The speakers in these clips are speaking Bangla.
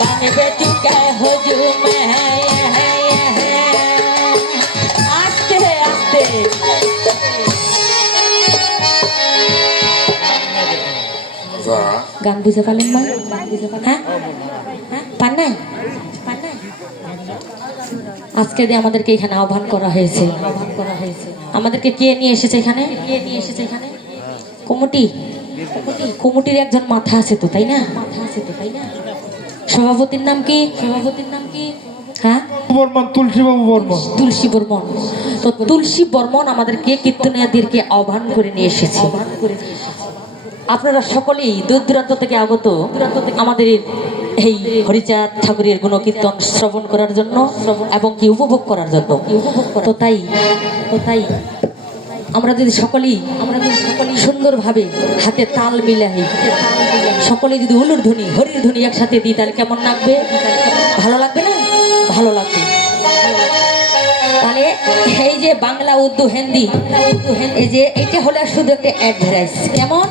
बनबे तू क्या हुजूम है आस्ते आस्ते গান বুঝে পারলেন মা? হ্যাঁ পান নাই? আজকে আমাদেরকে এখানে আহ্বান করা হয়েছে। আমাদেরকে কে নিয়ে এসেছে এখানে? কমিটি। কমিটির একজন মাথা আছে তো, তাই না? সভাপতির নাম কি? হ্যাঁ, তুলসী বাবু বর্মন। তুলসী বর্মন। তো তুলসী বর্মন আমাদেরকে কীর্তনিয়াদেরকে আহ্বান করে নিয়ে এসেছে। আপনারা সকলেই দূর দূরান্ত থেকে আগত আমাদের এই হরিচাঁদ ঠাকুরের গুণকীর্তন শ্রবণ করার জন্য এবং কি উপভোগ করার জন্য। তো তাই আমরা যদি সকলেই সুন্দরভাবে হাতে তাল মিলাই সকলে যদি উলুর ধ্বনি হরির ধ্বনি একসাথে দিই তাহলে কেমন লাগবে? ভালো লাগবে না? ভালো লাগবে। তাহলে এই যে বাংলা, উর্দু, হিন্দি, এই যে এটা হলে শুধু একটা অ্যাডভার্টাইজ। কেমন?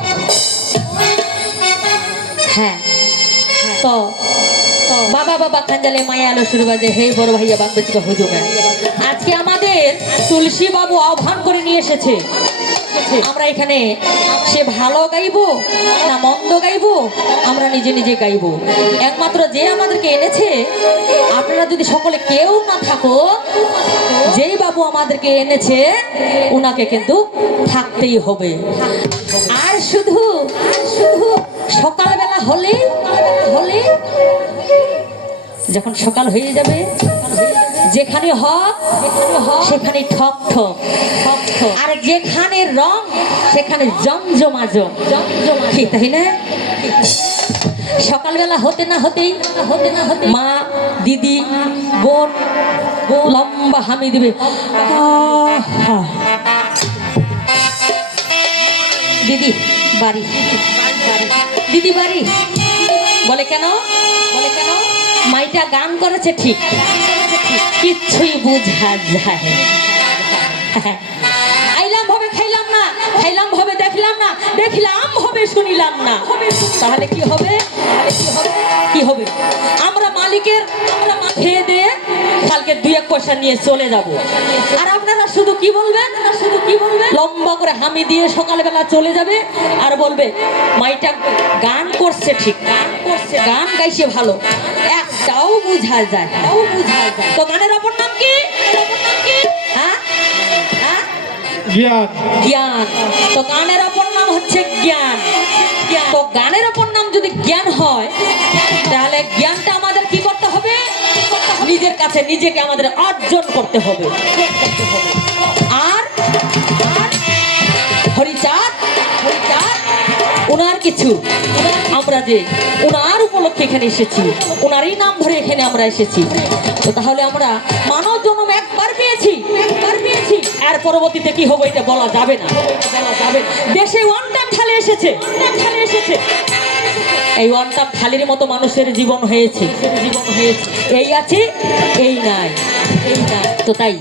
হ্যাঁ, তো বাবা খাঞ্জালে মায়া আলো শুরু বাজে হে বড় ভাইয়া বাংবেচিকা হুজুমে। আজকে আমাদের তুলসী বাবু আহ্বান করে নিয়ে এসেছে। আমরা এখানে সে ভালো গাইবো না মন্দ গাইবো, আমরা নিজে নিজে গাইবো। একমাত্র যে আমাদেরকে এনেছে, আপনারা যদি সকলে কেউ না থাকো, যেই বাবু আমাদেরকে এনেছে ওনাকে কিন্তু থাকতেই হবে। আর শুধু সকালবেলা হলে যখন সকাল হয়ে যাবে, যেখানে হক সেখানে ঠক ঠক, আর যেখানে রং সেখানে জমজমাজম, তাই না? সকালবেলা হতে না হতেই মা, দিদি, বোন লম্বা হামি দিবে। দিদি বাড়ি, দিদি বাড়ি বলে কেন? মাইটা গান করেছে ঠিক, কিচ্ছুই বুঝা যায়। আইলাম ভাবে খাইলাম না, খাইলাম ভাবে দেখলাম না, দেখলাম ভাবে শুনিলাম না, তাহলে কি হবে? আমরা মালিকের খেয়ে দিয়ে কালকে 2-1 পয়সা নিয়ে চলে যাব। আর আপনারা শুধু কি বলবেন? লম্বা করে হামি দিয়ে সকালবেলা চলে যাবে আর বলবে মাইটা গান করছে ঠিক, গান গাইছে ভালো, একটাও বুঝা যায়। তো গানের অপর নাম কি? হ্যাঁ, জ্ঞান। তো গানের অপর নাম হচ্ছে জ্ঞান। তো গানের অপর নাম যদি জ্ঞান হয়, তাহলে জ্ঞানটা আমাদের কি করতে হবে? নিজের কাছে নিজেকে আমাদের অর্জন করতে হবে। আর হরিচাঁদ ওনার কিছু, আমরা যে ওনার উপলক্ষে এখানে এসেছি, ওনারই নাম ধরে এখানে আমরা এসেছি। তো তাহলে আমরা মানব জন্ম একবার পেয়েছি, আর পরবর্তীতে কি হবে এটা বলা যাবে না। দেশে ওয়ান টাইম থালি এসেছে, এই ওয়ান টাইম থালির মতো মানুষের জীবন হয়েছে। এই আছে, এই নাই। তো তাই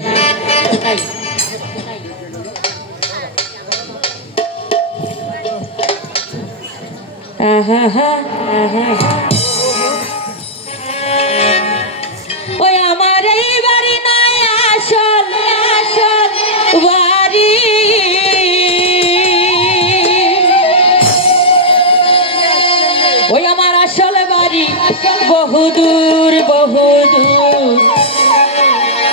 ওই আমার এই বাড়ি নয় আসল বাড়ি, ওই আমার আসল বাড়ি বহুদূর।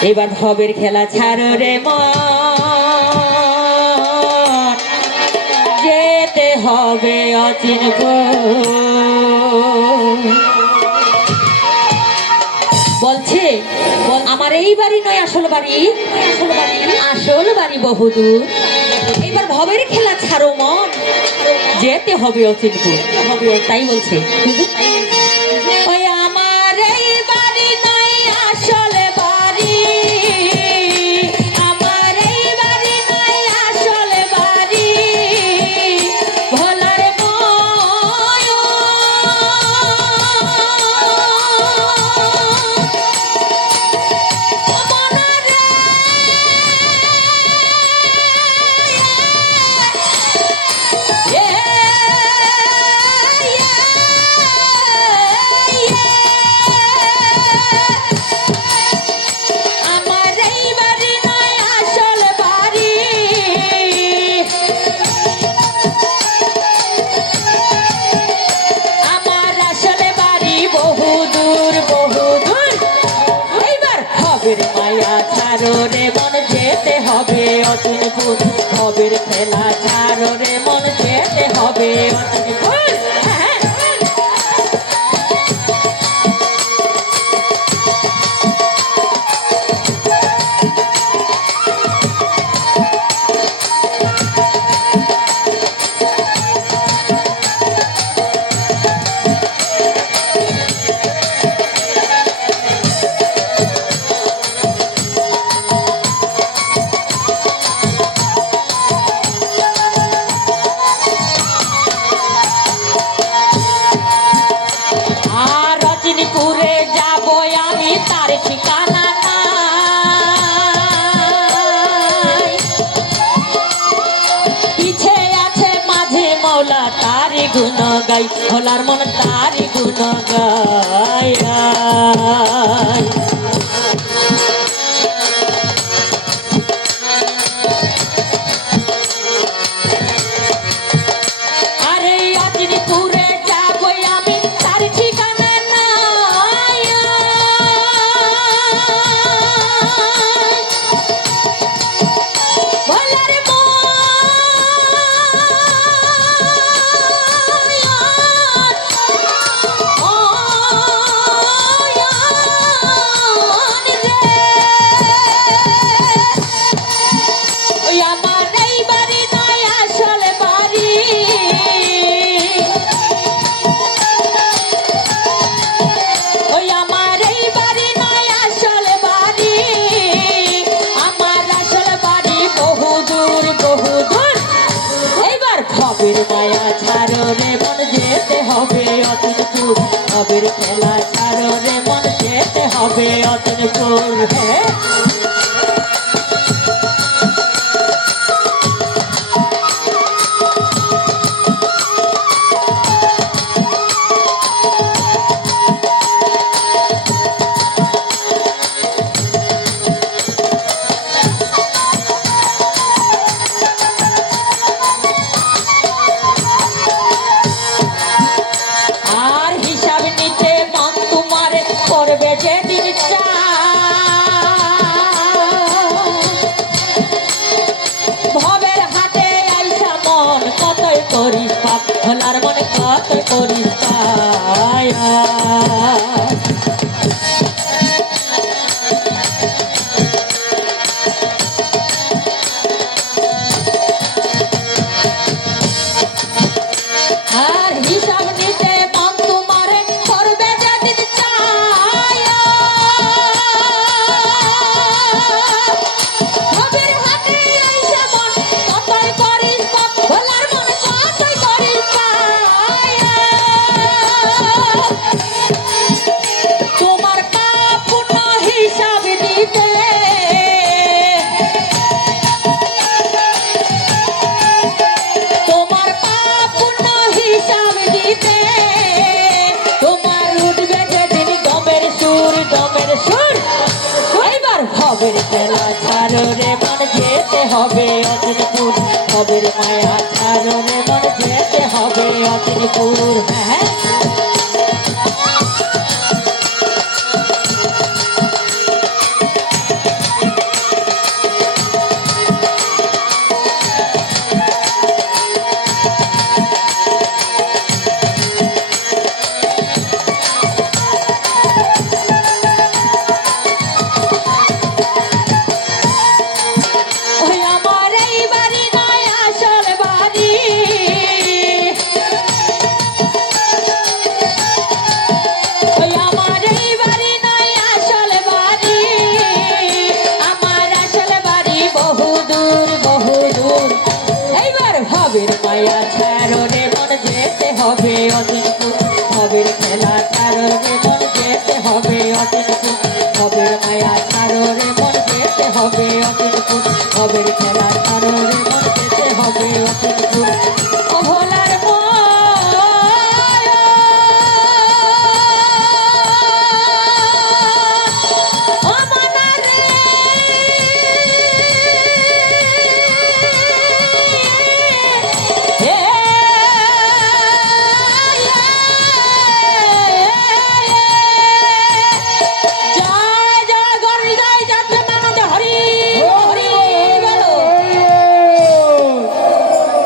এবার ভবের খেলা ছাড়ো রে মন, যেতে হবে অচিনব। বলছে আমার এই বাড়ি নয় আসল বাড়ি বহুদূর। এবার ভবের খেলা ছাড়ো মন, যেতে হবে অচিনপুর। তাই বলছে ওই আমার এই বাড়ি নয় আসল বাড়ি, আমার এই বাড়ি নয় আসল বাড়ি, ভোলার ছাড়ো রে মন যেতে হবে অচিনপুর ভবের খেলা ছাড়ো রে মন যেতে হবে অচিনপুর হ্যাঁ আর রজনীপুরে যাব আমি তার ঠিকানা নাই পিছে আছে মাঝে মৌলা তারি গুণ গাই ভোলার মন তারি গুণ গাই আরে রজনীপুরে যাব আমি তার ঠিকানা নাই ভোলার আমার এই বাড়ি নয় আসল বাড়ি ওই আমার এই বাড়ি নয় আসল বাড়ি আমার আসল বাড়ি বহু দূর এইবার ভবের মায়া ছাড়ো রে মন যেতে হবে অচিনপুর ভবের খেলা ছাড়ো রে মন যেতে হবে অচিনপুর হ্যাঁ আর হিসাব নিতে মন তোমার করবে যেদিন ভবের হাটে আইসা মন কতই করিস পাপ ভোলার মন কত করিস পায়া আর হিসাব নিতে মন তোমারে করবে যেদিন ভবের হাটে আইসা মন কতই করিস পাপ ভোলার মন কতই করিস পায়া তোমার কাপুন হিসাব দিতে তোমার পাপুন হিসাব দিতে তোমার উঠবে যেদিন দমের সুর এইবার ভবের খেলা ছাড়ো রে মন যেতে হবে অচিনপুর ভবের মায়া ছাড়ো রে মন যেতে হবে অচিনপুর হ্যাঁ ওই আমার এই বাড়ি নয় আসল বাড়ি ওই আমার এই বাড়ি নয় আসল বাড়ি আমার আসল বাড়ি বহু দূর এইবার ভবের মায়া ছাড়ো রে মন যেতে হবে অচিনপুর ভবের খেলা ছাড়ো রে